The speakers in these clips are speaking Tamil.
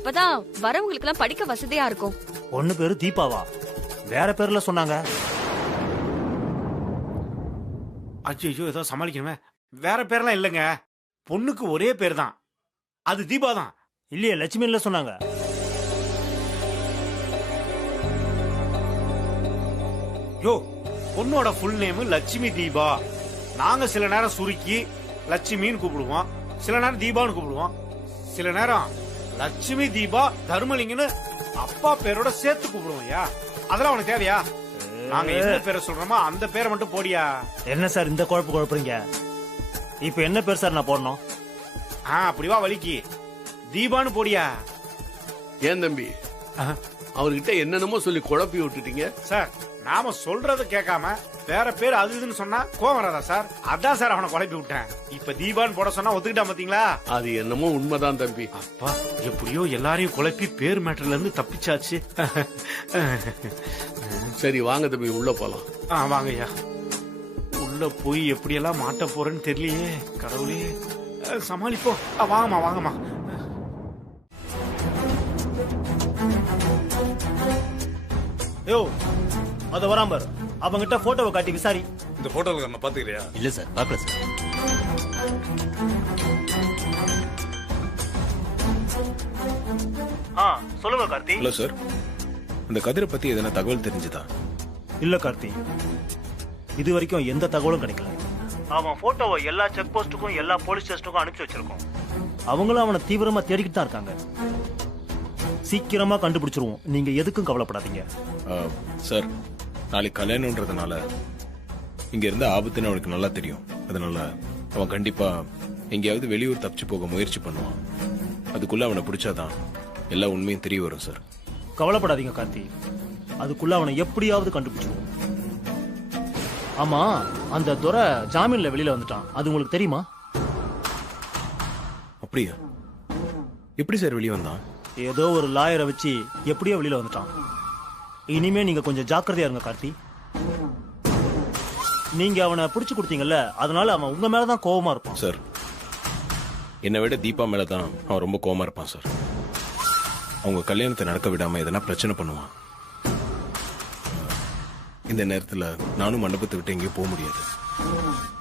அப்பதான் வரவங்களுக்கு எல்லாம் படிக்க வசதியா இருக்கும். பொண்ணு பேரு தீபாவா? வேற பேர்ல சொன்னாங்க. அச்சோ, ஏதோ சமாளிக்கணுமே. வேற பேர்லாம் இல்லைங்க, பொண்ணுக்கு ஒரே பேர் தான், அது தீபா தான். இல்லையே, லட்சுமின்ல சொன்னாங்க. யோ, பொண்ணோட ஃபுல் நேம் லட்சுமி தீபா. நாங்க சில நேரம் சுருக்கி லட்சுமின்னு கூப்பிடுவோம், சில நேரம் தீபான்னு கூப்பிடுவோம், சில நேரம் லட்சுமி தீபா தர்மலிங்கன்னு அப்பா பேரோட சேர்த்து கூப்பிடுவோம். ஐயா, அதெல்லாம் உனக்கு தேவையா? நாங்க என்ன பேரை சொல்றோமோ அந்த பேரை மட்டும் போடியா. என்ன சார் இந்த குழப்பறீங்க? இப்ப என்ன பேர் சார் நான் போடணும்? அப்படிவா வலிக்கு தீபான்னு போடியா. ஏன் தம்பி, அவர்கிட்ட என்னென்னமோ சொல்லி குழப்பி விட்டுட்டீங்க சார். நாம சொல்றத கேட்காம வேற பேர் அது இதுன்னு சொன்னா கோவம் வராதா சார்? அதான் சார் அவனை குழப்பி விட்டேன். இப்ப தீபான்னு போட சொன்னா ஒத்துக்கிட்டான் பாத்தீங்களா? அது என்னமோ உண்மைதான் தம்பி. அப்பா, எப்படியோ எல்லாரையும் குழப்பி பேர் மேட்டர்ல இருந்து தப்பிச்சாச்சு. சரி வாங்க தம்பி, உள்ள போலாம். வாங்க ஐயா. உள்ள போய் எப்படியெல்லாம் மாட்ட போறேன்னு தெரியலையே கடவுளே. சமாளிப்போம். வாங்கம்மா வாங்கம்மா. யோ, அத வராம பாரு. அவங்கிட்ட போட்டோவை காட்டி விசாரி. இந்த போட்டோல நம்ம பாத்துக்கிறியா? இல்ல சார், பாக்கல சார். சொல்லுங்க கார்த்தி. ஹலோ சார், அந்த கதிரை பத்தி எதனா தகவல் தெரிஞ்சுதா? இல்ல கார்த்தி, இது வரைக்கும் எந்த தகவலும் கிடைக்கல. அவன் போட்டோவை எல்லா செக் போஸ்டுக்கும் எல்லா போலீஸ் ஸ்டேஷனுக்கும் அனுப்பிச்சு வச்சிருக்கோம். அவங்களும் அவனை தீவிரமா தேடிக்கிட்டு தான் இருக்காங்க. சீக்கிரமா கண்டுபிடிச்சிருவோம், நீங்க எதுக்கும் கவலைப்படாதீங்க. சார், நாளைக்கு கல்யாணம்ன்றதுனால இங்க இருந்த ஆபத்துன்னு அவனுக்கு நல்லா தெரியும். அதனால அவன் கண்டிப்பா எங்கேயாவது வெளியூர் தப்பிச்சு போக முயற்சி பண்ணுவான். அதுக்குள்ள அவனை பிடிச்சாதான் எல்லா உண்மையும் தெரிய வரும் சார். கவலைப்படாதீங்க கார்த்தி, அதுக்குள்ள அவனை எப்படியாவது கண்டுபிடிச்சிருவோம். ஆமா, அந்த துரை ஜாமீன்ல வெளியில வந்துட்டான், அது உங்களுக்கு தெரியுமா? அப்படியா? எப்படி சார் வெளியே வந்தான்? ஏதோ ஒரு லாயரை வச்சு எப்படியோ வெளியில வந்துட்டான். இனிமே நீங்க கொஞ்சம் ஜாக்கிரதையா இருங்க கார்த்தி. நீங்க அவனை பிடிச்சு கொடுத்தீங்கல்ல, அதனால அவன் உங்க மேலதான் கோவமா இருப்பான். சார், என்னை விட தீபா மேலதான் அவன் ரொம்ப கோவமா இருப்பான் சார். அவங்க கல்யாணத்தை நடக்க விடாம எதனா பிரச்சனை பண்ணுவான். இந்த நேரத்துல நானும் மண்டபத்தை விட்டு எங்கேயும் போக முடியாது.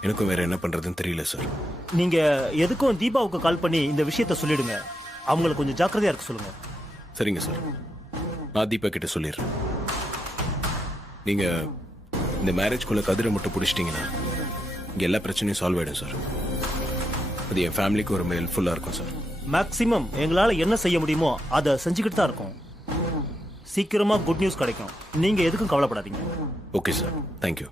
எனக்கும் வேற என்ன பண்றதுன்னு தெரியல சார். நீங்க எதுக்கும் தீபாவுக்கு கால் பண்ணி இந்த விஷயத்த சொல்லிடுங்க. அவங்களை கொஞ்சம் ஜாக்கிரதையா இருக்க சொல்லுங்க. சரிங்க சார், நான் தீபா கிட்ட சொல்லிடுறேன். நீங்க இந்த மேரேஜ்குள்ள கதிரை மட்டும் பிடிச்சிட்டீங்கன்னா இங்க எல்லா பிரச்சனையும் சால்வ் ஆயிடும் சார். அது என் ஃபேமிலிக்கு ரொம்ப ஹெல்ப்ஃபுல்லா இருக்கும் சார். மேக்சிமம் எங்களால என்ன செய்ய முடியுமோ அதை செஞ்சுக்கிட்டு தான் இருக்கோம். சீக்கிரமா குட் நியூஸ் கிடைக்கும், நீங்க எதுக்கும் கவலைப்படாதீங்க. Okay sir, thank you.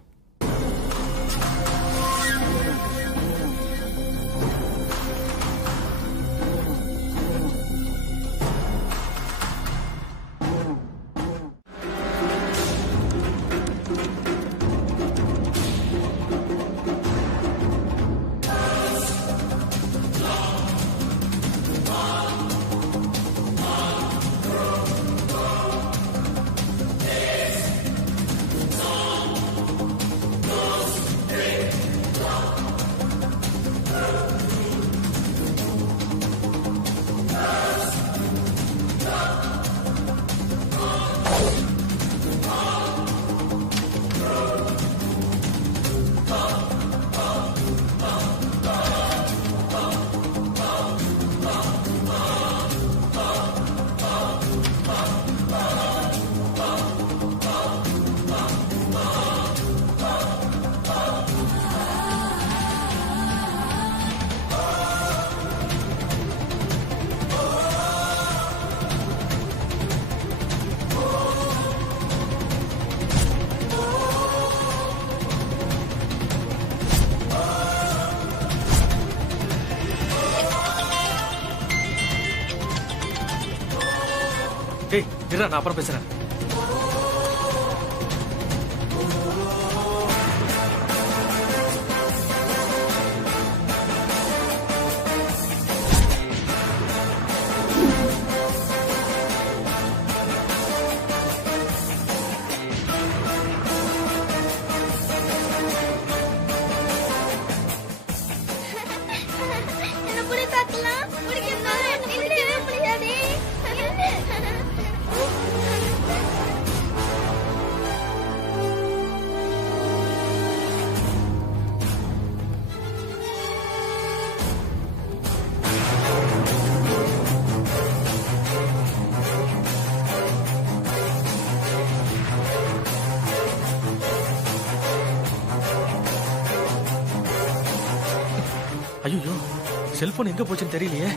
நான் அப்புறம் பேசுறேன். என்ன புடி பார்க்கலாம். பிடிக்கவே முடியாது. ஐயோ செல்போன் எங்க போச்சுன்னு தெரியலையே.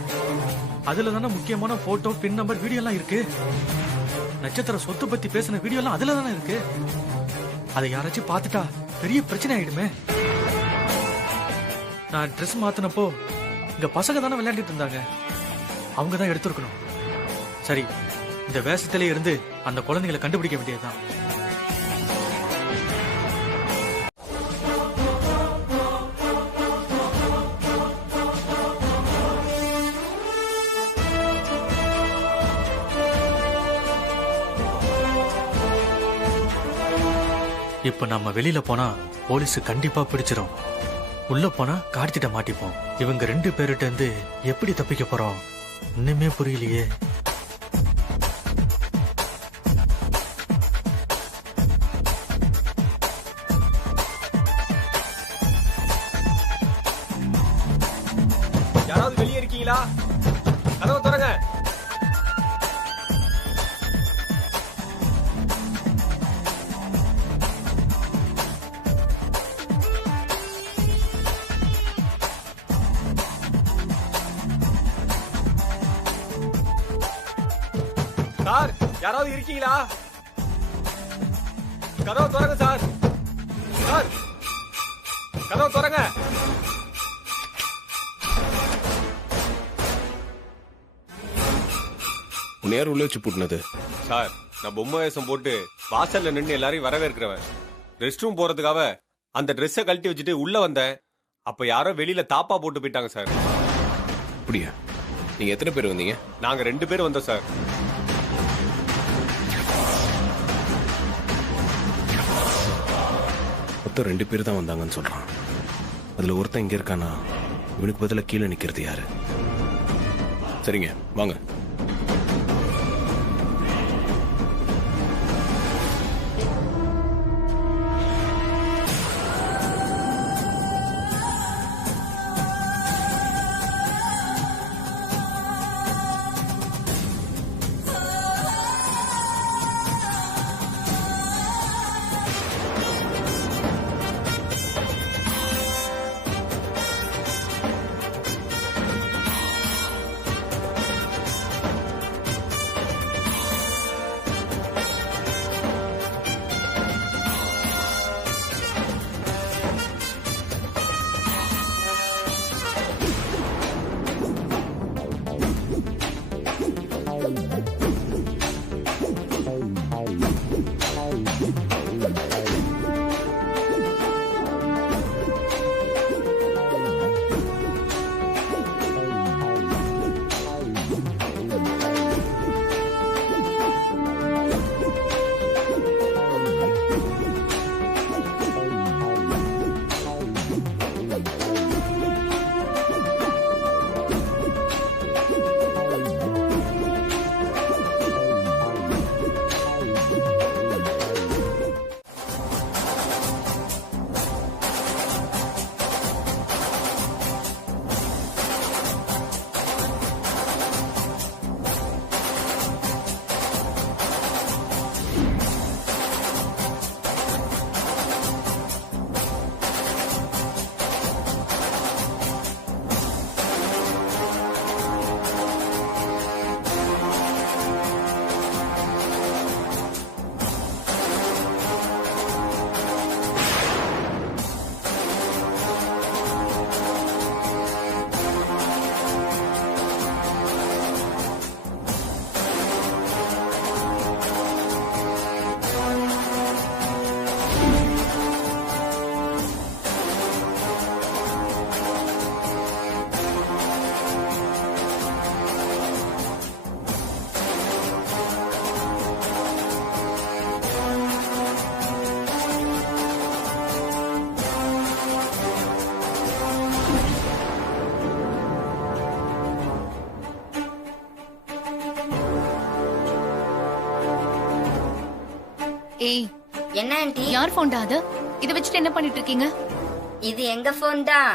அதுல தானே முக்கியமான போட்டோ, பின் நம்பர், வீடியோ எல்லாம் இருக்கு. நட்சத்திர சொத்து பத்தி பேசின வீடியோ எல்லாம் அதுல தானே இருக்கு. அதை யாராச்சும் பார்த்துட்டா பெரிய பிரச்சனை ஆயிடுமே. நான் ட்ரெஸ் மாத்தினப்போ இங்க பசங்க தானே விளையாண்டுட்டு இருந்தாங்க. அவங்க தான் எடுத்திருக்கணும். சரி, இந்த வேஷத்திலே இருந்து அந்த குழந்தைகளை கண்டுபிடிக்க வேண்டியதுதான். இப்ப நம்ம வெளியில போனா போலீஸ் கண்டிப்பா பிடிச்சிரும். உள்ள போனா கார்த்திட்ட மாட்டிப்போம். இவங்க 2 பேர்கிட்ட இருந்து எப்படி தப்பிக்க போறோம் இன்னுமே புரியலையே. யாராவது வெளியே இருக்கீங்களா? கதவை திறங்க. சார், யாராவது இருக்கீங்களா? கதவை திறங்க சார். சார், கதவை திறங்க. உன்னை யார் உள்ள வச்சு பூட்டினது? சார், நான் பொம்மை வேஷம் போட்டு வாசல்ல நின்று எல்லாரையும் வரவேற்கிறவன். ரெஸ்ட் ரூம் போறதுக்காக அந்த ட்ரெஸ்ஸை கழட்டி வச்சுட்டு உள்ள வந்தேன். அப்ப யாரோ வெளியில தாப்பா போட்டு போயிட்டாங்க சார். அப்படியா? நீங்க எத்தனை பேர் வந்தீங்க? நாங்க 2 பேர் வந்தோம் சார். மொத்தம் 2 பேர் தான் வந்தாங்கன்னு சொல்றான். அதுல ஒருத்தன் இங்க இருக்கானா? இவனுக்கு பதிலா கீழே நிக்கிறது யாரு? சரிங்க, வாங்க. ஏய், என்ன ஆண்டி? யார் போன்டா அது? இத வச்சுட்டு என்ன பண்ணிட்டு இருக்கீங்க? இது எங்க போன் தான்.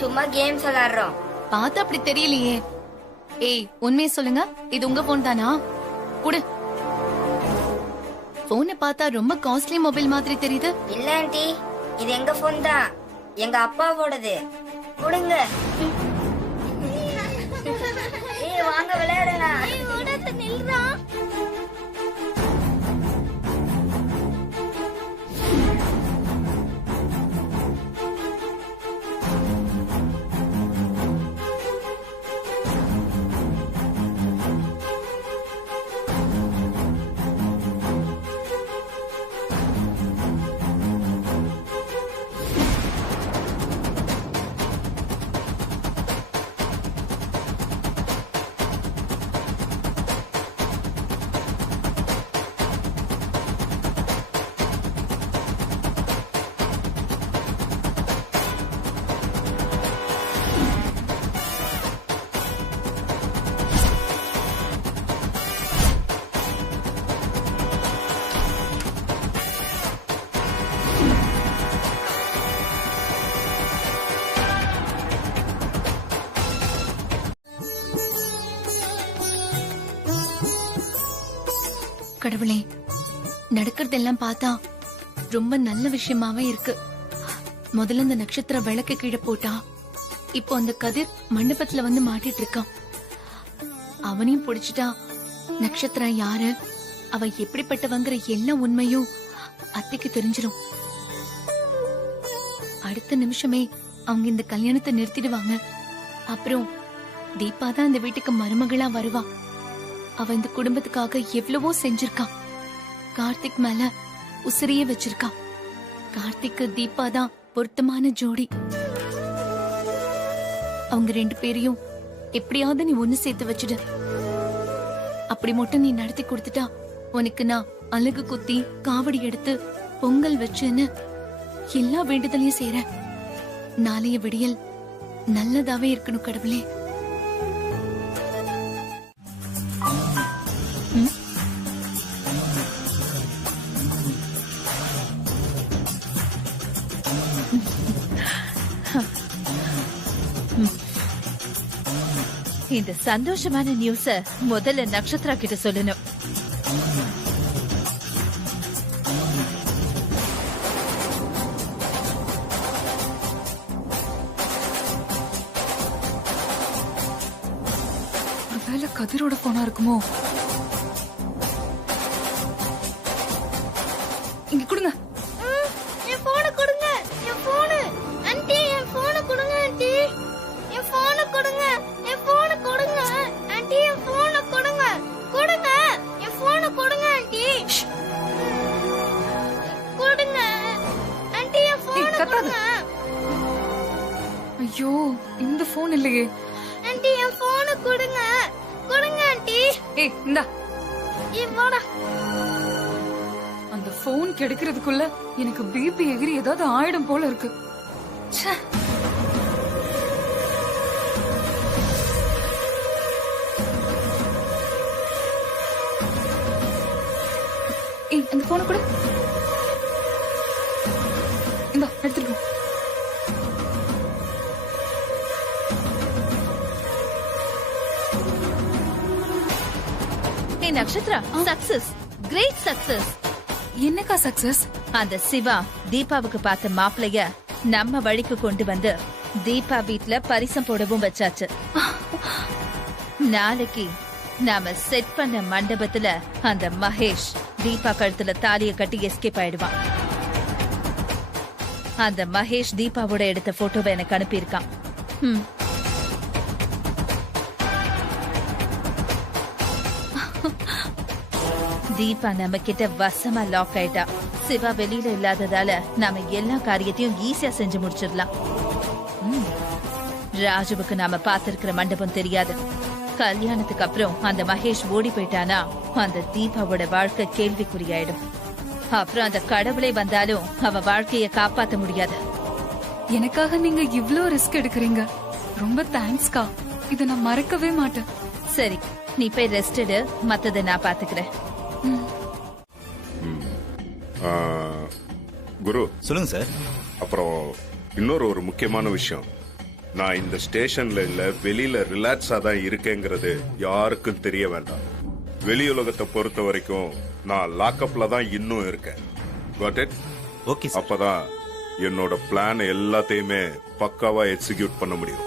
சும்மா கேம்ஸ் விளையாடுறோம். பார்த்து அப்படி தெரியலையே. ஏய், உண்மையை சொல்லுங்க, இது உங்க போன் தானா? குடு. போனை பார்த்தா ரொம்ப காஸ்ட்லி மொபைல் மாதிரி தெரியுது. இல்ல ஆண்டி, இது எங்க போன் தான். எங்க அப்பாவோடது. கொடுங்க. ஏய் வாங்க விளையாடலாம். நில்றா. கடவுளே, நடக்கிறதெல்லாம் பார்த்தா ரொம்ப நல்ல விஷயமாவே இருக்கு. முதல்ல இந்த நட்சத்திர விளக்கு கீழே போட்டா, இப்போ அந்த கதிர் மண்டபத்துல வந்து மாட்டிட்டு இருக்கான். அவனையும் பிடிச்சிட்டா நட்சத்திரம் யாரு, அவ எப்படிப்பட்டவங்கிற எல்லா உண்மையும் அத்தைக்கு தெரிஞ்சிடும். அடுத்த நிமிஷமே அவங்க இந்த கல்யாணத்தை நிறுத்திடுவாங்க. அப்புறம் தீபா தான் இந்த வீட்டுக்கு மருமகளா வருவா. அவ இந்த குடும்பத்துக்காக எவ்வளவோ செஞ்சிருக்கா. கார்த்திக் மேல உசிரியே வச்சிருக்கா. கார்த்திக்கு தீபா தான் பொருத்தமான ஜோடி. அவங்க 2 பேரையும் எப்படியாவது நீ ஒண்ணு சேர்த்து வச்சுடு. அப்படி மட்டும் நீ நடத்தி கொடுத்துட்டா உனக்கு நான் அழகு குத்தி காவடி எடுத்து பொங்கல் வச்சுன்னு எல்லா வேண்டுதலையும் செய்றேன். நாளைய விடியல் நல்லதாவே இருக்கணும் கடவுளே. இந்த சந்தோஷமான நியூஸ முதல்ல நட்சத்திரா கிட்ட சொல்லணும். ஒருவேளை கதிரோட போனா இருக்குமோ? இங்க கொடுங்க. என் போனை கொடுங்க. என் போனு ஆன்ட்டி, என் போனை கொடுங்க ஆன்ட்டி. என் போனை கொடுங்க. என் போனை கொடுங்க ஆன்ட்டி. என் போனை கொடுங்க. கொடுங்க. என் போனை கொடுங்க ஆன்ட்டி. கொடுங்க ஆன்ட்டி. என் போனை கொடுங்க. ஐயோ, இந்த போன் இல்லையே. ஆன்ட்டி என் போனை கொடுங்க. கொடுங்க ஆன்ட்டி. ஏய் இந்தா. இவ்வளோ அந்த போன் கிடைக்கிறதுக்குள்ள எனக்கு பிபி எகிரி ஏதாவது ஆயிடும் போல இருக்கு. ச்சே. ஏய் அந்த போனை கொடு. இந்தா எடுத்துட்டு போ. ஏய் நட்சத்திரா, சக்சஸ், கிரேட் சக்சஸ். என்னக்கா சக்சஸ்? அந்த சிவா தீபாவுக்கு பார்த்த மாப்பிளைய நம்ம வழிக்கு கொண்டு வந்து தீபா வீட்ல பரிசம் போடவும் வச்சாச்சு. நாளைக்கு நாம செட் பண்ண மண்டபத்துல அந்த மகேஷ் தீபா கழுத்துல தாலிய கட்டி எஸ்கேப் ஆயிடுவான். அந்த மகேஷ் தீபாவோட எடுத்த போட்டோவை எனக்கு அனுப்பியிருக்கான். தீபா நம்ம கிட்ட வசமா லாக் ஆயிட்டா. சிவா வெளியில இல்லாததால நாம எல்லா காரியத்தையும் ஈஸியா செஞ்சு முடிச்சிடலாம். ராஜுவுக்கு நாம பாத்திருக்கிற மண்டபம் தெரியாது. கல்யாணத்துக்கு அப்புறம் அந்த மகேஷ் ஓடி போயிட்டானா அந்த தீபாவோட வாழ்க்கை கேள்விக்குறியாயிடும். அப்புறம் அந்த கடவுளை வந்தாலும் அவ வாழ்க்கைய காப்பாத்த முடியாது. எனக்காக நீங்க இவ்ளோ ரிஸ்க் எடுக்கிறீங்க. ரொம்ப தேங்க்ஸ்க்கா. இத நான் மறக்கவே மாட்டேன். சரி, நீ போய் ரெஸ்ட் எடு, மத்தத நான் பாத்துக்கிறேன். குரு சொல்லுங்க சார். அப்புறம் இன்னொரு முக்கியமான விஷயம், நான் இந்த ஸ்டேஷன்ல இல்ல வெளியில ரிலாக்ஸா தான் இருக்கேங்கிறது யாருக்கும் தெரிய வேண்டாம். வெளி உலகத்தை பொறுத்த வரைக்கும் நான் லாக்அப்ல தான் இன்னும் இருக்கேன். Got it? Okay sir. அப்பதான் என்னோட பிளான் எல்லாத்தையுமே பக்காவா எக்ஸிக்யூட் பண்ண முடியும்.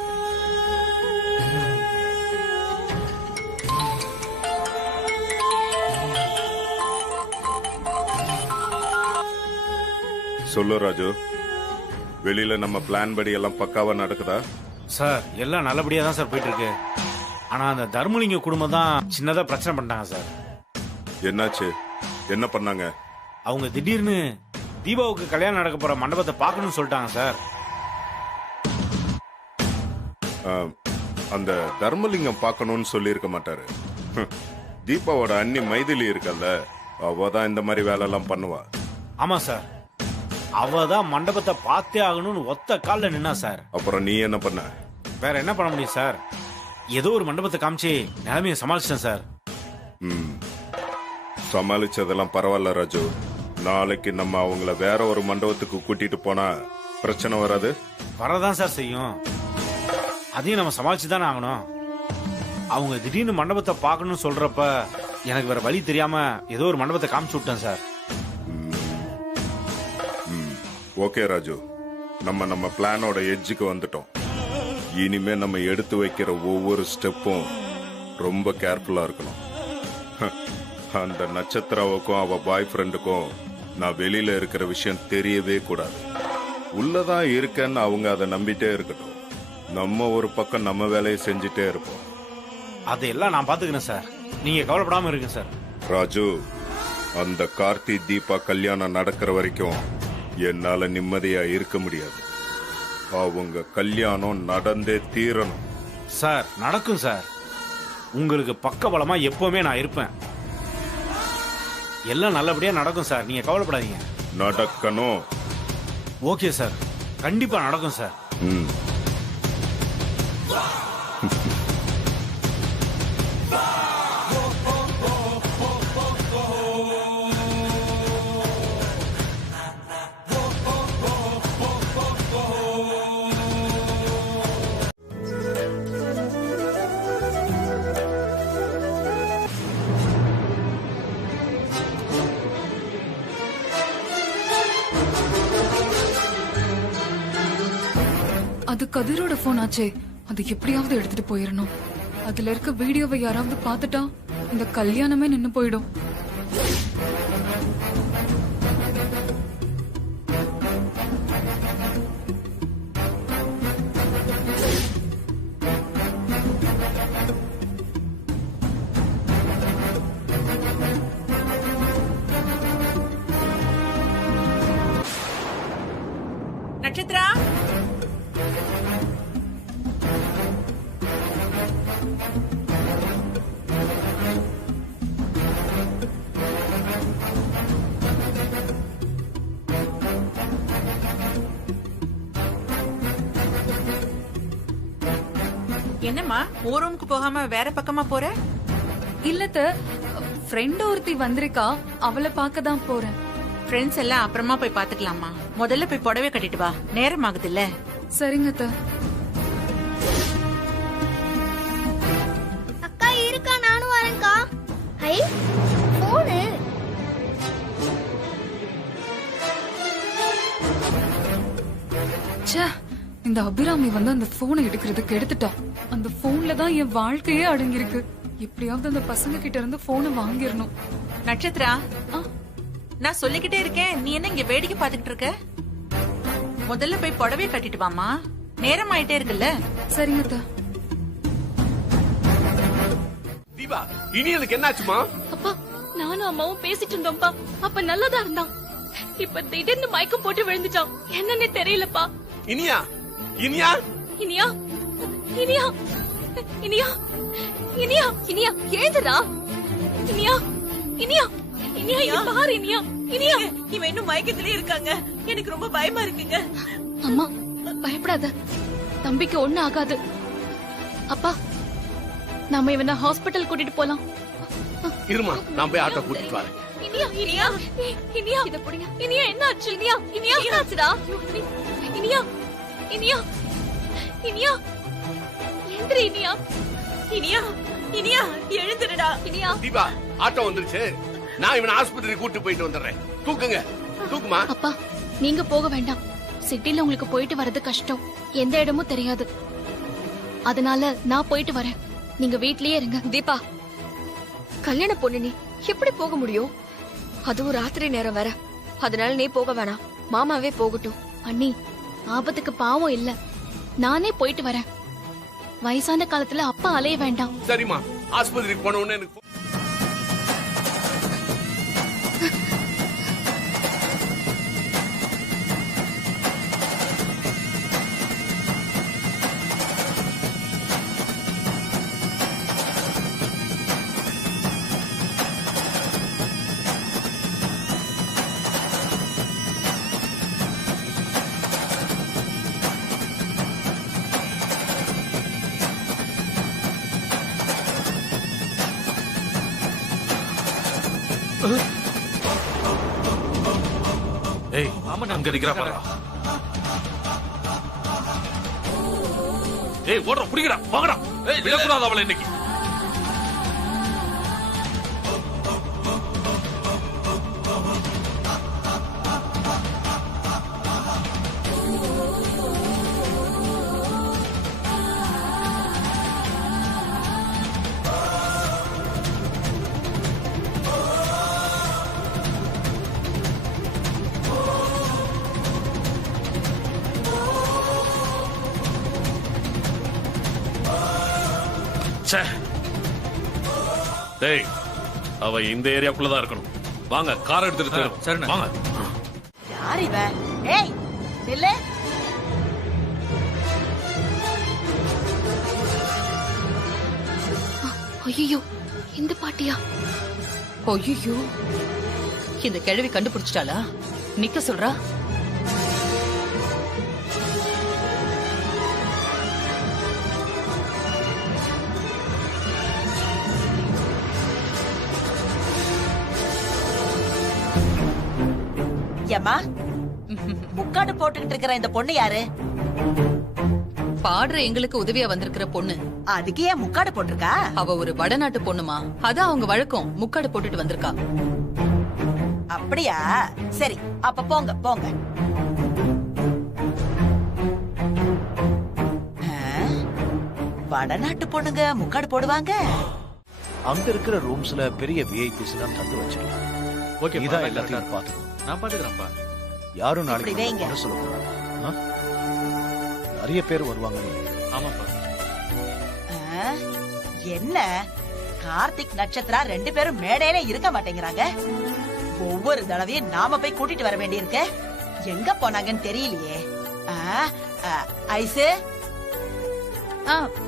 சொல்லு ராஜு, வெளியில நம்ம பிளான் படி எல்லாம் பக்காவா நடக்குதா? சார் எல்லாம் நல்லபடியா தான் சார் போயிட்டு இருக்கு. ஆனா அந்த தர்மலிங்க குடும்பம் தான் சின்னதா பிரச்சனை பண்ணிட்டாங்க சார். என்னாச்சு? என்ன பண்ணாங்க? அவங்க திடீர்னு தீபாவுக்கு கல்யாணம் நடக்க போற மண்டபத்தை பார்க்கணும்னு சொல்லிட்டாங்க சார். அந்த தர்மலிங்கம் பார்க்கணும்னு சொல்லி இருக்க மாட்டாரு. தீபாவோட அண்ணி மைதிலி இருக்கல்ல, அவ தான் இந்த மாதிரி வேலை எல்லாம் பண்ணுவா. ஆமா சார், அவ தான் மண்டபத்தை பார்த்தே ஆகணும்னு ஒத்த கால்ல நின்னா சார். அப்புறம் நீ என்ன பண்ண? வேற என்ன பண்ண முடியும் சார்? ஏதோ ஒரு மண்டபத்தை காமிச்சு நிலைமையை சமாளிச்சிட்டேன் சார். சமாளிச்சதெல்லாம் பரவாயில்ல ராஜு. நாளைக்கு நம்ம அவங்கள வேற ஒரு மண்டபத்துக்கு கூட்டிட்டு போனா பிரச்சனை வராது? வரதான் சார் செய்யும். அதையும் நம்ம சமாளிச்சு தானே ஆகணும். அவங்க திடீர்னு மண்டபத்தை பார்க்கணும்னு சொல்றப்ப எனக்கு வேற வழி தெரியாம ஏதோ ஒரு மண்டபத்தை காமிச்சு விட்டேன் சார். ஓகே ராஜு, நம்ம பிளானோட எட்ஜுக்கு வந்துட்டோம். இனிமே நம்ம எடுத்து வைக்கிற ஒவ்வொரு ஸ்டெப்பும் ரொம்ப கேர்ஃபுல்லா இருக்கணும். அந்த நட்சத்திராவுக்கும் அவ பாய் ஃப்ரெண்டுக்கும் நான் வெளியில இருக்கிற விஷயம் தெரியவே கூடாது. உள்ளதான் இருக்கேன்னு அவங்க அதை நம்பிட்டே இருக்கட்டும். நம்ம ஒரு பக்கம் நம்ம வேலையை செஞ்சுட்டே இருப்போம். அதையெல்லாம் நான் பாத்துக்கிறேன் சார், நீங்க கவலைப்படாம இருங்க சார். ராஜு, அந்த கார்த்தி தீபா கல்யாணம் நடக்கிற வரைக்கும் என்னால நிம்மதியா இருக்க முடியாது. அவங்க கல்யாணம் நடந்தே தீரணும். சார் நடக்கும் சார். உங்களுக்கு பக்கபலமா எப்பவுமே நான் இருப்பேன். எல்லாம் நல்லபடியா நடக்கும் சார், நீங்க கவலைப்படாதீங்க. நடக்கணும். ஓகே சார், கண்டிப்பா நடக்கும் சார். அது கதிரோட போன் ஆச்சே, அது எப்படியாவது எடுத்துட்டு போயிடணும். அதுல இருக்க வீடியோவை யாராவது பார்த்துட்டா இந்த கல்யாணமே நின்னு போயிடும். நட்சத்திரா, என்னம்மா ஒரு ரூமுக்கு போகாம வேற பக்கமா போற? இல்லத்த, ஃப்ரெண்ட் ஒருத்தி வந்திருக்கா, அவளை பார்க்க தான் போறேன். ஃப்ரெண்ட்ஸ் எல்லாம் அப்புறமா போய் பாத்துக்கலாமா? முதல்ல போய் புடவை கட்டிட்டு வா, நேரம் ஆகுது இல்ல. சரிங்கத்த. அக்கா இருக்கா, நானும் வரேன்க்கா. ஹை போனு. ச்சே, இந்த அபிராமி வந்து அந்த போனை எடுக்கிறதுக்கு எடுத்துட்டா. அந்த போன்ல தான் என் வாழ்க்கையே அடங்கியிருக்கு. எப்படியாவது அந்த பசங்க கிட்ட இருந்து போனை வாங்கிடணும். நட்சத்திரா, நான் சொல்லிக்கிட்டே இருக்கேன், நீ என்ன இங்க வேடிக்கை பாத்துக்கிட்டு இருக்க? முதல்ல போய் புடவை கட்டிட்டு வாமா, நேரம் ஆயிட்டே இருக்குல்ல. சரிங்கத்த. தீபா, இனியலுக்கு என்னாச்சுமா? அப்பா, நானும் அம்மாவும் பேசிட்டு இருந்தோம்ப்பா. அப்ப நல்லதா இருந்தான். இப்ப திடீர்னு மயக்கம் போட்டு விழுந்துட்டான். என்னன்னு தெரியலப்பா. இனியா, இனியா, இனியா, இனியா, இனியா, இனியா, இனியா, எழுதுடா. இனியா, இனியா, இனியா, இங்க பாரு இனியா, இனியா. இவன் இன்னும் மயக்கத்திலே இருக்காங்க, எனக்கு ரொம்ப பயமா இருக்குங்க. அம்மா பயப்படாத, தம்பிக்கு ஒண்ணும் ஆகாது. அப்பா, நாம இவனை ஹாஸ்பிட்டல் கூட்டிட்டு போலாம். இருமா, நான் போய் ஆட்டோ கூட்டிட்டு வரேன். இனியா, இனியா, இனியா, இத புடிங்க. இனியா, என்ன ஆச்சு? இனியா, இனியா, என்ன ஆச்சுடா? இனியா, இனியா, இனியா, எந்திரி இனியா, இனியா, இனியா, எழுந்திருடா இனியா. தீபா, ஆட்டோ வந்துருச்சு, நான் இவனை ஆஸ்பத்திரி கூட்டு போயிட்டு வந்துடுறேன். தூக்குங்க, தூக்குமா. அப்பா, நீங்க போக வேண்டாம், சிட்டில உங்களுக்கு போயிட்டு வர்றது கஷ்டம், எந்த இடமும் தெரியாது. அதனால நான் போயிட்டு வரேன், நீங்க வீட்லயே இருங்க. தீபா, கல்யாண பொண்ணு நீ எப்படி போக முடியும்? அதுவும் ராத்திரி நேரம் வேற. அதனால நீ போக வேணாம், மாமாவே போகட்டும். அண்ணி, ஆபத்துக்கு பாவம் இல்ல, நானே போயிட்டு வரேன். வயசான காலத்துல அப்பா அலைய வேண்டாம். சரிம்மா, ஆஸ்பத்திரிக்கு போன உடனே எனக்கு ஏய், ஆமா அங்க நிக்கிறா பாரு. ஏய், ஓடுற புடிங்கடா, வாங்கடா. ஏய், விடக்கூடாது அவளை இன்னைக்கு. டேய், அவ இந்த ஏரியாக்குள்ளதான் இருக்கணும். வாங்க, கார் எடுத்துட்டு வாங்க. யார் இவ? ஏய், நில்லு. ஐயோ, இந்த பாட்டியா? ஐயோ, இந்த கிழவி கண்டுபிடிச்சிட்டாளா? நிக்க சொல்றா. ஏம்மா, முக்காடு போட்டுக்கிட்டு இருக்கிற இந்த பொண்ணு யாரு? பாடுற எங்களுக்கு உதவியா வந்திருக்கிற பொண்ணு. அதுக்கு ஏன் முக்காடு போட்டிருக்கா? அவ ஒரு வடநாட்டு பொண்ணுமா, அதான் அவங்க வழக்கம், முக்காடு போட்டுட்டு வந்திருக்கா. அப்படியா? சரி, அப்ப போங்க போங்க. வடநாட்டு பொண்ணுங்க முக்காடு போடுவாங்க. அங்க இருக்கிற ரூம்ஸ்ல பெரிய விஐபிஸ் தான் தந்து வச்சிருக்கோம். ஓகே, இதான் எல்லாத்தையும் பாத்து நான் பாத்துக்கிறேன்ப்பா. யாரும் நாளைக்கு இப்படி வைங்க. வர சொல்லுங்க. நிறைய பேர் வருவாங்க. ஆமாப்பா. என்ன கார்த்திக் நட்சத்திரா 2 பேரும் மேடையில இருக்க மாட்டேங்கிறாங்க. ஒவ்வொரு தடவையும் நாம போய் கூட்டிட்டு வர வேண்டியிருக்கு. எங்க போனாங்கன்னு தெரியலையே. ஐசு,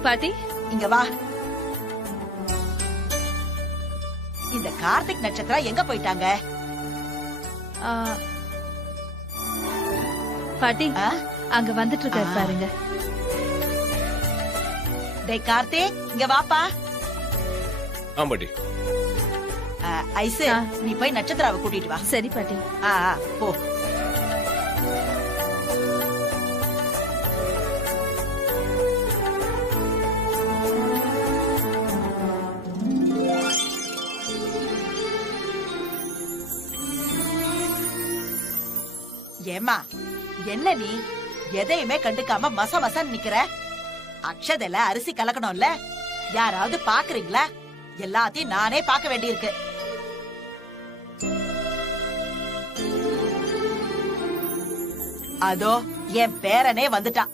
பாட்டி இங்க வா. இந்த கார்த்திக் நட்சத்திரா எங்க போயிட்டாங்க? பாட்டி அங்க வந்துட்டு இருக்காரு பாருங்க. டேய் கார்த்திக், இங்க வாப்பா. ஆமாடி. ஐசு, நீ போய் நட்சத்திராவை கூட்டிட்டு வா. சரி பாட்டி. போ. ஏமா, என்ன நீ எதையுமே கண்டுக்காம மச மசன்னு நிக்கிற? அக்ஷதையில அரிசி கலக்கணும்ல, யாராவது பாக்குறீங்களா? எல்லாத்தையும் நானே பார்க்க வேண்டியிருக்கு. அதோ என் பேரனே வந்துட்டான்.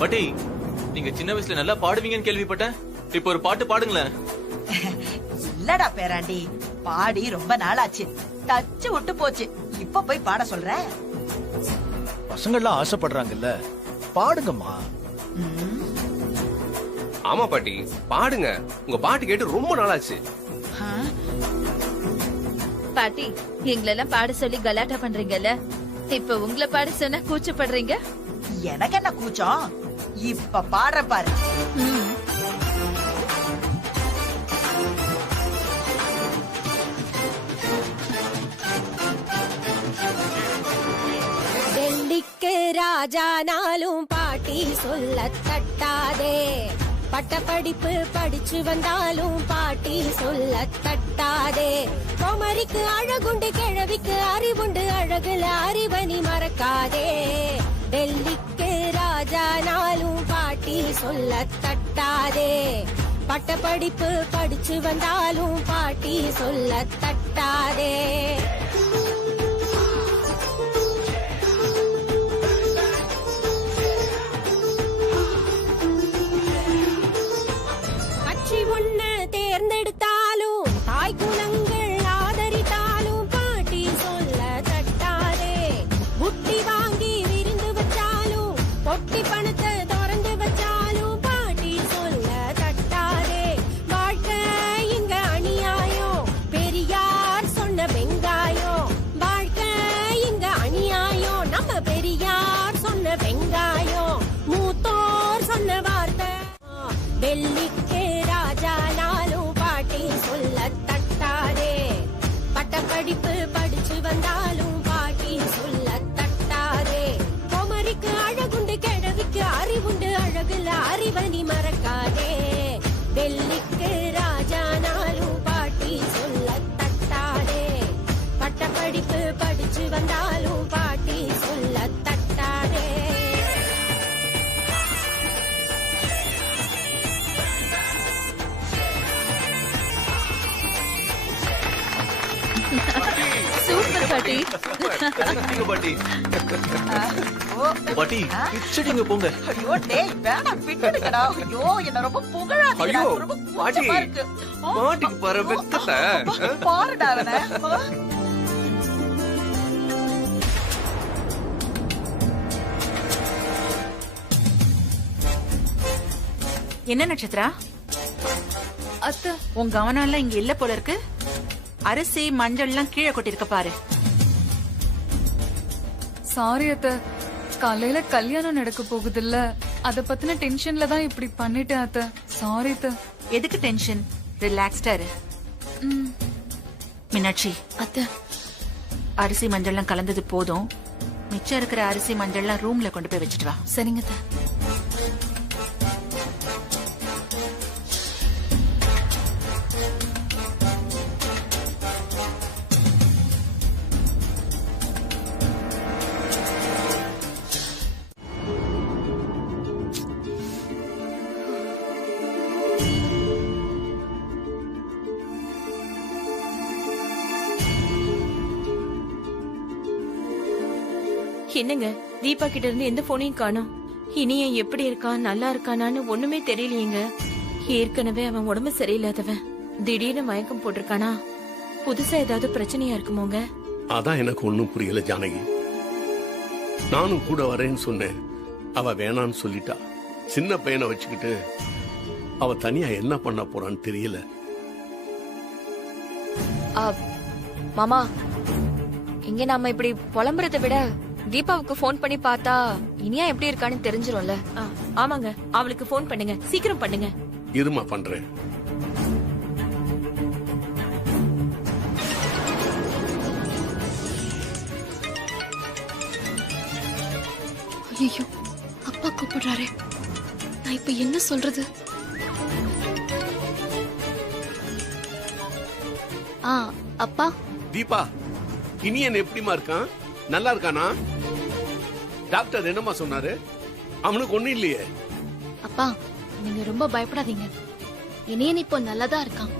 பாட்டி நீங்க சின்ன வயசுல நல்லா பாடுவீங்கன்னு கேள்விப்பட்டேன். இப்ப ஒரு பாட்டு பாடுங்களேன். இல்லடா பேராண்டி, பாடி ரொம்ப நாளாச்சு, தச்சு விட்டு போச்சு. இப்ப போய் பாட சொல்ற? பசங்கள்லாம் ஆசைப்படுறாங்கல்ல, பாடுங்கம்மா. ஆமா பாட்டி பாடுங்க, உங்க பாட்டு கேட்டு ரொம்ப நாளாச்சு. பாட்டி எங்களெல்லாம் பாட சொல்லி கலாட்டா பண்றீங்கல்ல, இப்ப உங்களை பாட சொன்னா கூச்சப்படுறீங்க. எனக்கு என்ன கூச்சம், இப்ப பாடுற பாரு. டெல்லிக்கு ராஜானாலும் பாட்டி சொல்ல தட்டாதே, பட்ட படிப்பு படிச்சு வந்தாலும் பாட்டி சொல்ல தட்டாதே. கோமரிக்கு அழகுண்டு கிழவிக்கு அறிவுண்டு, அழகுல அறிவனி மறக்காதே. டெல்லிக்கு ராஜானாலும் பாட்டி சொல்ல தட்டாதே, பட்ட படிப்பு படிச்சு வந்தாலும் பாட்டி சொல்ல தட்டாதே. தேர்ந்தெடுத்தாலும் தாய் குலங்கள் ஆதரித்தாலும் பாட்டி சொல்ல தட்டாதே. புட்டி வாங்கி விருந்து வச்சாலும் பொட்டி பணத்தை திறந்து வச்சாலும் பாட்டி சொல்ல தட்டாதே. வாழ்க்கை இங்க அநியாயம், பெரியார் சொன்ன வெங்காயம். வாழ்க்கை இங்க அநியாயம், நம்ம பெரியார் சொன்ன வெங்காயம். மூத்தோர் சொன்ன வார்த்தை. டெல்லிக்கு ராஜானாலும் பாட்டி சொல்ல தட்டாதே, பட்ட படிப்பு படிச்சு வந்தாலும் பாட்டி சொல்ல தட்டாதே. கோமரிக்கு அழகுண்டு கிழவிக்கு அறிவுண்டு, அழகுல அறிவனி மறக்காதே. டெல்லிக்கு ராஜானாலும் பாட்டி சொல்ல தட்டாதே, பட்ட படிப்பு படிச்சு வந்தாலும் பாட்டி சொல்ல தட்டாதே. சூப்பர் பாட்டி. பாட்டி பாட்டி பிச்சடிங்க போங்க. ஐயோ டேய் வேணாம், பின்னடுங்கடா. ஐயோ என்ன ரொம்ப புகழாதீங்கடா, ஐயோ, ரொம்ப பாட்டி. கூச்சமா இருக்கு. பாட்டிக்கு பாரு வெக்கத்தை. பாருடா அவனை. என்ன நட்சத்திரா, அத்தை உன் கவனம் எல்லாம் இங்க இல்ல போல இருக்கு. அரிசி மஞ்சள் எல்லாம் கீழே கொட்டிருக்க பாரு. சாரி அத்தை, காலையில கல்யாணம் நடக்க போகுதுல்ல, அத பத்தின டென்ஷன்ல தான் இப்படி பண்ணிட்டேன் அத்தை. சாரி அத்தை. எதுக்கு டென்ஷன், ரிலாக்ஸ்டா இரு. மீனாட்சி அத்தை, அரிசி மஞ்சள் எல்லாம் கலந்தது போதும். மிச்சம் இருக்கிற அரிசி மஞ்சள் எல்லாம் ரூம்ல கொண்டு போய் வச்சுட்டு வா. சரிங்க அத்தை. என்னங்க, தீபா கிட்ட இருந்து எந்த போனையும் காணோம். இனிய எப்படி இருக்கான், நல்லா இருக்கானான்னு ஒண்ணுமே தெரியலையேங்க. ஏற்கனவே அவன் உடம்பு சரியில்லாதவன், திடீர்னு மயக்கம் போட்டிருக்கானா? புதுசா ஏதாவது பிரச்சனையா இருக்குமோங்க? அதான் எனக்கு ஒண்ணும் புரியல ஜானகி. நானும் கூட வரேன்னு சொன்னேன், அவ வேணான்னு சொல்லிட்டா. சின்ன பையனை வச்சுக்கிட்டு அவ தனியா என்ன பண்ண போறான்னு தெரியல. மாமா, இங்க நாம இப்படி புலம்புறதை விட தீபாவுக்கு போன் பண்ணி பார்த்தா இனியா எப்படி இருக்கான்னு தெரிஞ்சிரும்ல. ஆமாங்க, அவளுக்கு போன் பண்ணுங்க, சீக்கிரம் பண்ணுங்க. இருமா பண்றேன். ஐயோ, அப்பா கூப்பிடுறாரு. நான் இப்ப என்ன சொல்றது? அப்பா. தீபா, இனியன் எப்படிமா இருக்கான்? நல்லா இருக்கானா? டாக்டர் என்னமா சொன்னாரு? அவனுக்கு ஒண்ணும் இல்லையே. அப்பா, நீங்க ரொம்ப பயப்படாதீங்க. இனியன் இப்போ நல்லாதான் இருக்கான்.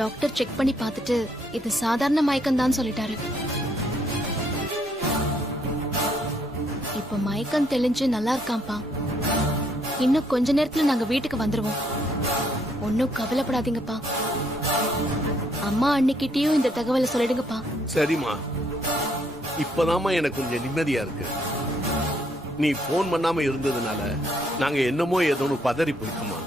டாக்டர் செக் பண்ணி பார்த்துட்டு இது சாதாரண மயக்கம் தான் சொல்லிட்டாரு. இப்ப மயக்கம் தெளிஞ்சு நல்லா இருக்கான்ப்பா. இன்னும் கொஞ்ச நேரத்துல நாங்க வீட்டுக்கு வந்துருவோம். ஒன்னும் கவலைப்படாதீங்கப்பா. அம்மா அன்னைக்கிட்டயும் இந்த தகவலை சொல்லிடுங்கப்பா. சரிம்மா, இப்பதாம்மா எனக்கு கொஞ்சம் நிம்மதியா இருக்கு. நீ போன் பண்ணாம இருந்ததுனால நாங்க என்னமோ ஏதோ பதறி போயிட்டோமா.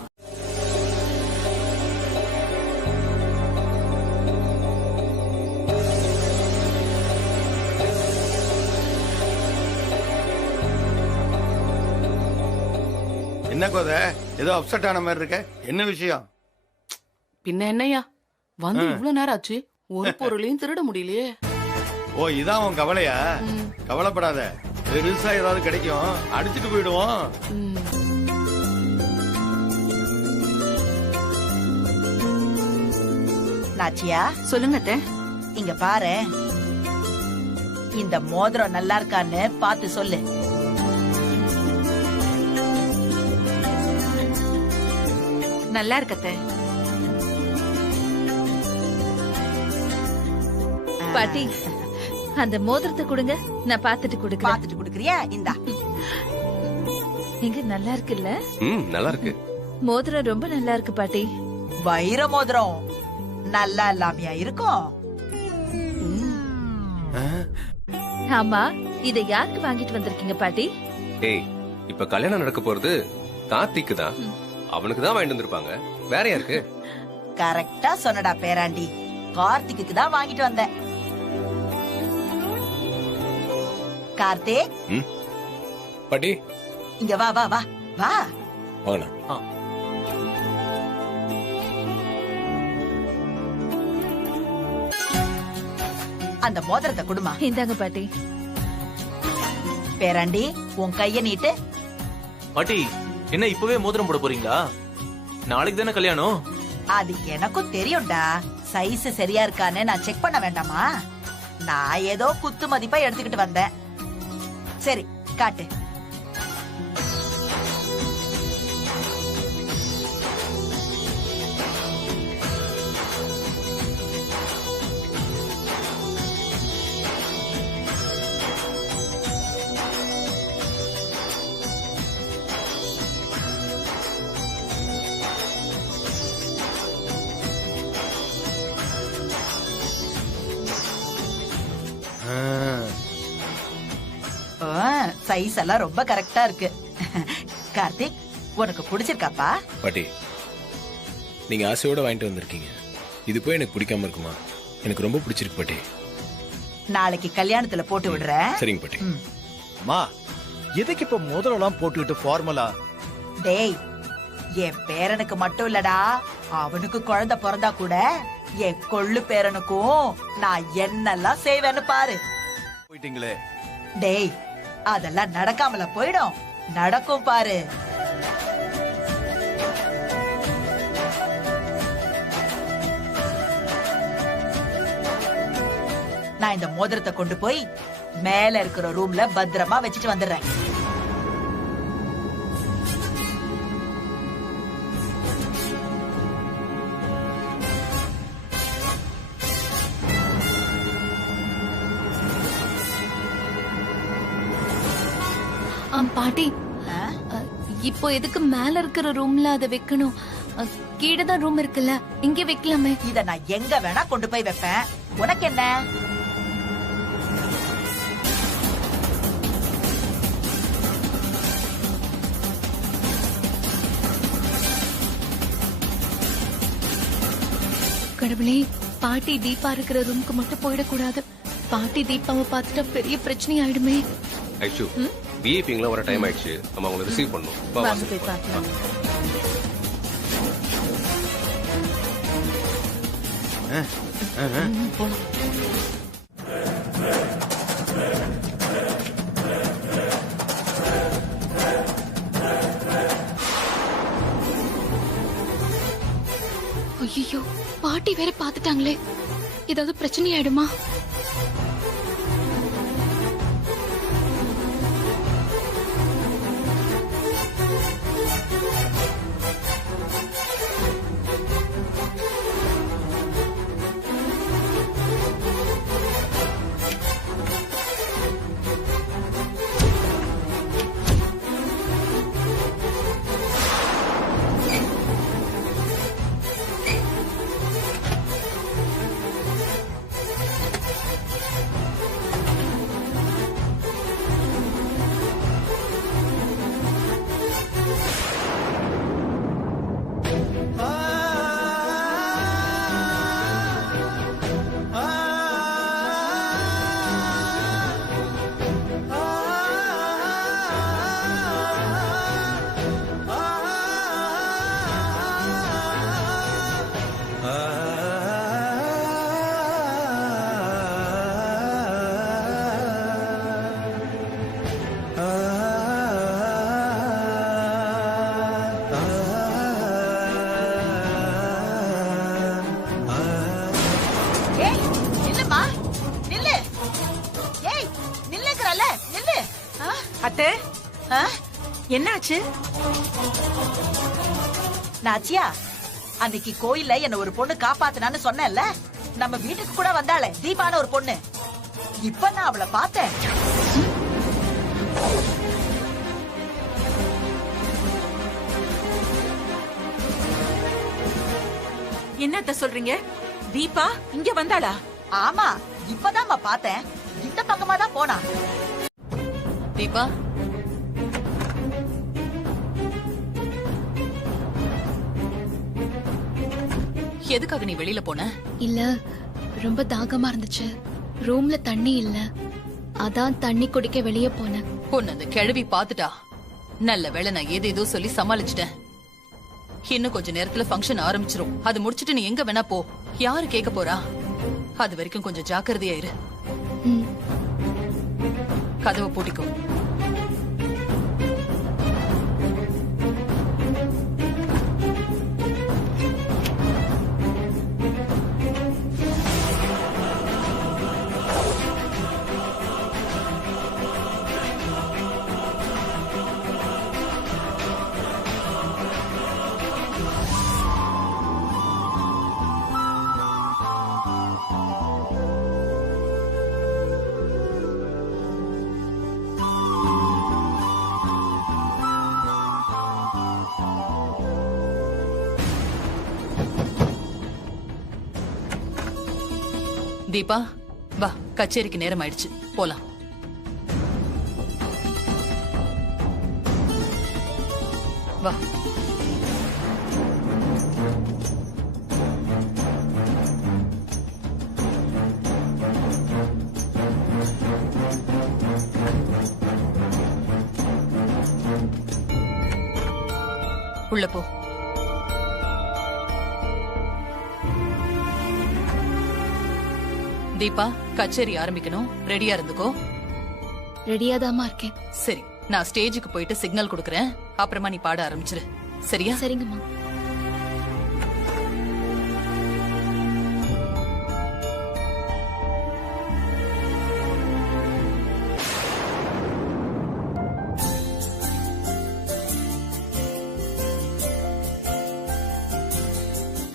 என்ன கோத ஏதோ அப்செட் ஆன மாதிரி இருக்க, என்ன விஷயம்? பின்ன என்னையா வந்து இவ்வளவு நேரம் ஆச்சு, ஒரு பொருளையும் திருட முடியலையே. ஓ, இதான் உன் கவலையா? கவலைப்படாத, பெருசா ஏதாவது கிடைக்கும், அடிச்சுட்டு போயிடுவோம். நாச்சியா, சொல்லுங்க. இங்க பாரு, இந்த மோதிரம் நல்லா இருக்கான்னு பார்த்து சொல்லு. நல்லா இருக்கத்தே. பாட்டி, அந்த மோதிரத்தை கொடுங்க, நான் பாத்துட்டு கொடுக்கிறேன். பாத்துட்டு கொடுக்கறியா? இந்தா. எங்க நல்லா இருக்குல்ல? நல்லா இருக்கு. மோதிரம் ரொம்ப நல்லா இருக்கு பாட்டி. வைர மோதிரம் நல்லா இல்லாமையா இருக்கும்? ஆமா, இத யாருக்கு வாங்கிட்டு வந்திருக்கீங்க பாட்டி? ஏய், இப்ப கல்யாணம் நடக்க போறது கார்த்திக்கு தான். அவனுக்கு தான் வாங்கிட்டு வந்திருப்பாங்க, வேற யாருக்கு? கரெக்டா சொன்னடா பேராண்டி, கார்த்திக்கு தான் வாங்கிட்டு வந்தேன். கார்த்திக், பாட்டி இங்க வா வா வா வா. வாங்க. அந்த மோதிரத்தை கொடுமா. இந்தாங்க பாட்டி. பேராண்டி, உன் கைய நீட்டு. பாட்டி, என்ன இப்பவே மோதிரம் போட போறீங்களா? நாளைக்கு தானே கல்யாணம். அது எனக்கும் தெரியும்டா, சைஸ் சரியா இருக்கான்னு நான் செக் பண்ண வேண்டாமா? நான் ஏதோ குத்து மதிப்பா எடுத்துக்கிட்டு வந்தேன். சரி, காட்டு. சைஸ் எல்லாம் ரொம்ப கரெக்டா இருக்கு. கார்த்திக், உனக்கு பிடிச்சிருக்காப்பா? பாட்டி, நீங்க ஆசையோட வாங்கிட்டு வந்திருக்கீங்க, இது போய் எனக்கு பிடிக்காம இருக்குமா? எனக்கு ரொம்ப பிடிச்சிருக்கு பாட்டி. நாளைக்கு கல்யாணத்துல போட்டு விடுறேன். சரிங்க பாட்டி. அம்மா, எதுக்கு இப்ப முதலெல்லாம் போட்டுக்கிட்டு ஃபார்மலா? டேய், என் பேரனுக்கு மட்டும் இல்லடா, அவனுக்கு குழந்தை பிறந்தா கூட என் கொள்ளு பேரனுக்கும் நான் என்னெல்லாம் செய்வேன்னு பாரு. போயிட்டீங்களே. டேய், அதெல்லாம் நடக்காமல போயிடும், நடக்கும் பாரு. நான் இந்த மோதிரத்தை கொண்டு போய் மேல இருக்கிற ரூம்ல பத்திரமா வச்சுட்டு வந்துடுறேன். பாட்டி, இப்போ எதுக்கு மேல இருக்கிற ரூம்ல அதை வைக்கணும்? கீழே தான் ரூம் இருக்குல்ல, இங்கே வைக்கலாமே. இத நான் எங்க வேணா கொண்டு போய் வைப்பேன், உனக்கு என்ன? கடவுளே, பாட்டி தீபா இருக்கிற ரூமுக்கு மட்டும் போயிடக்கூடாது. பாட்டி தீபாவை பார்த்துட்டா பெரிய பிரச்சனை ஆயிடுமே. ஐஷு, விஐபிங்களா வர டைம் ஆயிடுச்சு, நம்ம அவங்களை ரிசீவ் பண்ணணும். வாங்க போய் பார்க்கலாம். ஐயோ, பாட்டி வேற பாத்துட்டாங்களே, ஏதாவது பிரச்சனை ஆயிடுமா? அத்தை என்னாச்சு? நாச்சியா, அன்னைக்கு கோயில்ல என்ன ஒரு பொண்ணு காப்பாத்துனான்னு சொன்னேன்ல, நம்ம வீட்டுக்கு கூட வந்தாளே தீபான ஒரு பொண்ணு. இப்ப நான் அவளை பார்த்தேன். என்னத்த சொல்றீங்க? தீபா இங்க வந்தாளா? ஆமா, இப்பதான் பார்த்தேன். இந்த பக்கமா தான் போனா. தீபா, எதுக்காக நீ வெளியில போன? இல்ல, ரொம்ப தாகமா இருந்துச்சு. ரூம்ல தண்ணி இல்ல, அதான் தண்ணி குடிக்க வெளியே போனேன். பொண்ணு அந்த கிழவி பாத்துட்டா. நல்ல வேளை நான் ஏதேதோ சொல்லி சமாளிச்சிட்டேன். இன்னும் கொஞ்ச நேரத்துல ஃபங்க்ஷன் ஆரம்பிச்சிரும். அது முடிச்சிட்டு நீ எங்க வேணா போ. யாரு கேட்க போறா? அது வரைக்கும் கொஞ்சம் ஜாக்கிரதையா இரு. கதவை பூட்டிக்கோ. தீபா, வா, கச்சேரிக்கு நேரம் ஆயிடுச்சு, போலாம். வா. உள்ள போ. தீபா, கச்சேரி ஆரம்பிக்கணும். ரெடியா இருந்துக்கோ. ரெடியாதாமா இருக்கேன். சரி, நான் ஸ்டேஜுக்கு போயிட்டு சிக்னல் கொடுக்கறேன். அப்புறமா நீ பாட ஆரம்பிச்சிரு. சரியா? சரிங்கம்மா.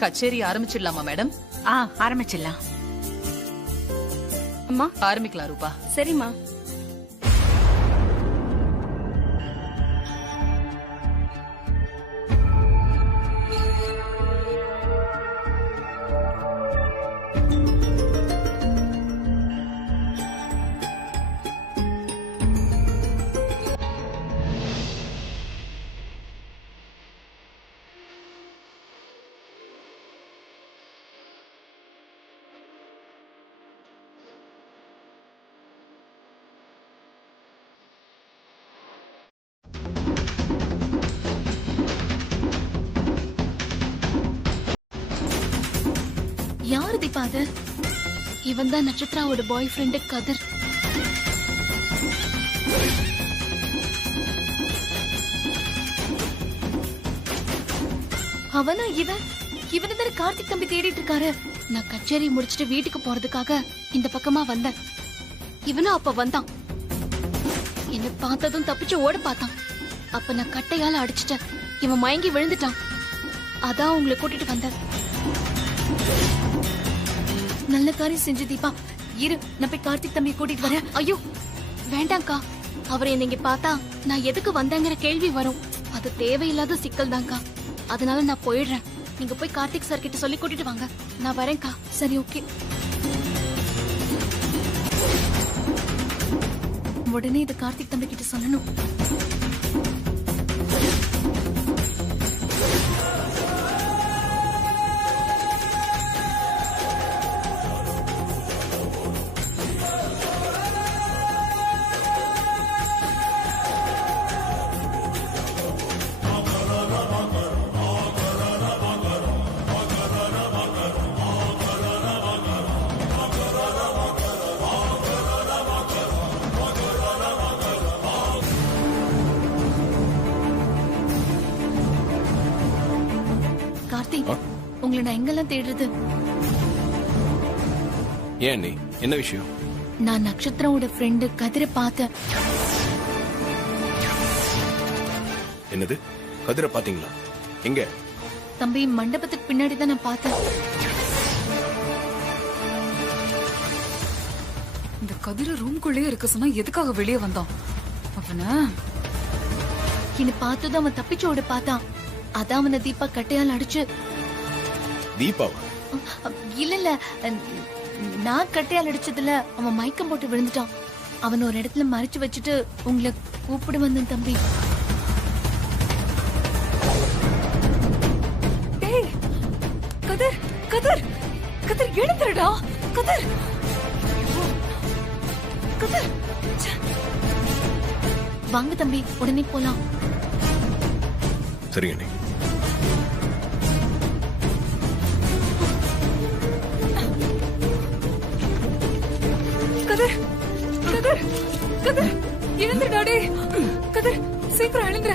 கச்சேரி ஆரம்பிச்சிடலாமா மேடம்? ஆரம்பிச்சிடலாம். அம்மா, ஆரம்பிக்கலாம் ரூபா. சரிம்மா. யாரு தீபா அது? இவன் தான் நட்சத்திராவோட பாய் ஃப்ரெண்டு கதிர். அவனா இவனதான கார்த்திக் தம்பி தேடிட்டு இருக்காரு. நான் கச்சேரி முடிச்சிட்டு வீட்டுக்கு போறதுக்காக இந்த பக்கமா வந்தேன். இவனும் அப்ப வந்தான். என்ன பார்த்ததும் தப்பிச்சு ஓட பார்த்தான். அப்ப நான் கட்டையால அடிச்சிட்டேன். இவன் மயங்கி விழுந்துட்டான். அதான் உங்களை கூட்டிட்டு வந்தேன். நல்ல காரியம் செஞ்சு தீபா. இரு, நான் போய் கார்த்திக் தம்பி கூட்டிட்டு வரேன். ஐயோ வேண்டாம்க்கா, அவரை நீங்க பார்த்தா நான் எதுக்கு வந்தேங்கிற கேள்வி வரும். அது தேவையில்லாத சிக்கல் தான்க்கா. அதனால நான் போயிடுறேன். நீங்க போய் கார்த்திக் சார் கிட்ட சொல்லி கூட்டிட்டு வாங்க. நான் வரேன்க்கா. சரி, ஓகே. உடனே இது கார்த்திக் தம்பி கிட்ட சொல்லணும். உங்களை நான் எங்கெல்லாம் தேடுறது? ஏன் நீ என்ன விஷயம்? நான் நட்சத்திரோட ஃப்ரெண்டு கதிரை பார்த்தேன். என்னது கதிரை பாத்தீங்களா? எங்க? தம்பி மண்டபத்துக்கு பின்னாடி தான் நான் பார்த்தேன். இந்த கதிர ரூம்குள்ளேயே இருக்க சொன்னா எதுக்காக வெளியே வந்தான்? அவன என்ன பார்த்ததும் அவன் தப்பிச்சு ஓட பார்த்தான். அதான் அவனை தீபா கட்டையால் அடிச்சு. தீபாவா? இல்ல இல்ல, நான் கட்டையால் அடிச்சதுல அவன் மயக்கம் போட்டு விழுந்துட்டான். அவன் ஒரு இடத்துல மறைச்சு வச்சுட்டு உங்களை கூப்பிட வந்தேன் தம்பி. டேய் கதிர் கதிர் கதிர் எழுந்துடா கதிர் கதிர். வாங்க தம்பி, உடனே போலாம். சரி அண்ணே. கதிர் கதிர் கதிர் எழுந்துடா டேய் கதிர், சீக்கிரம் எழுந்துற.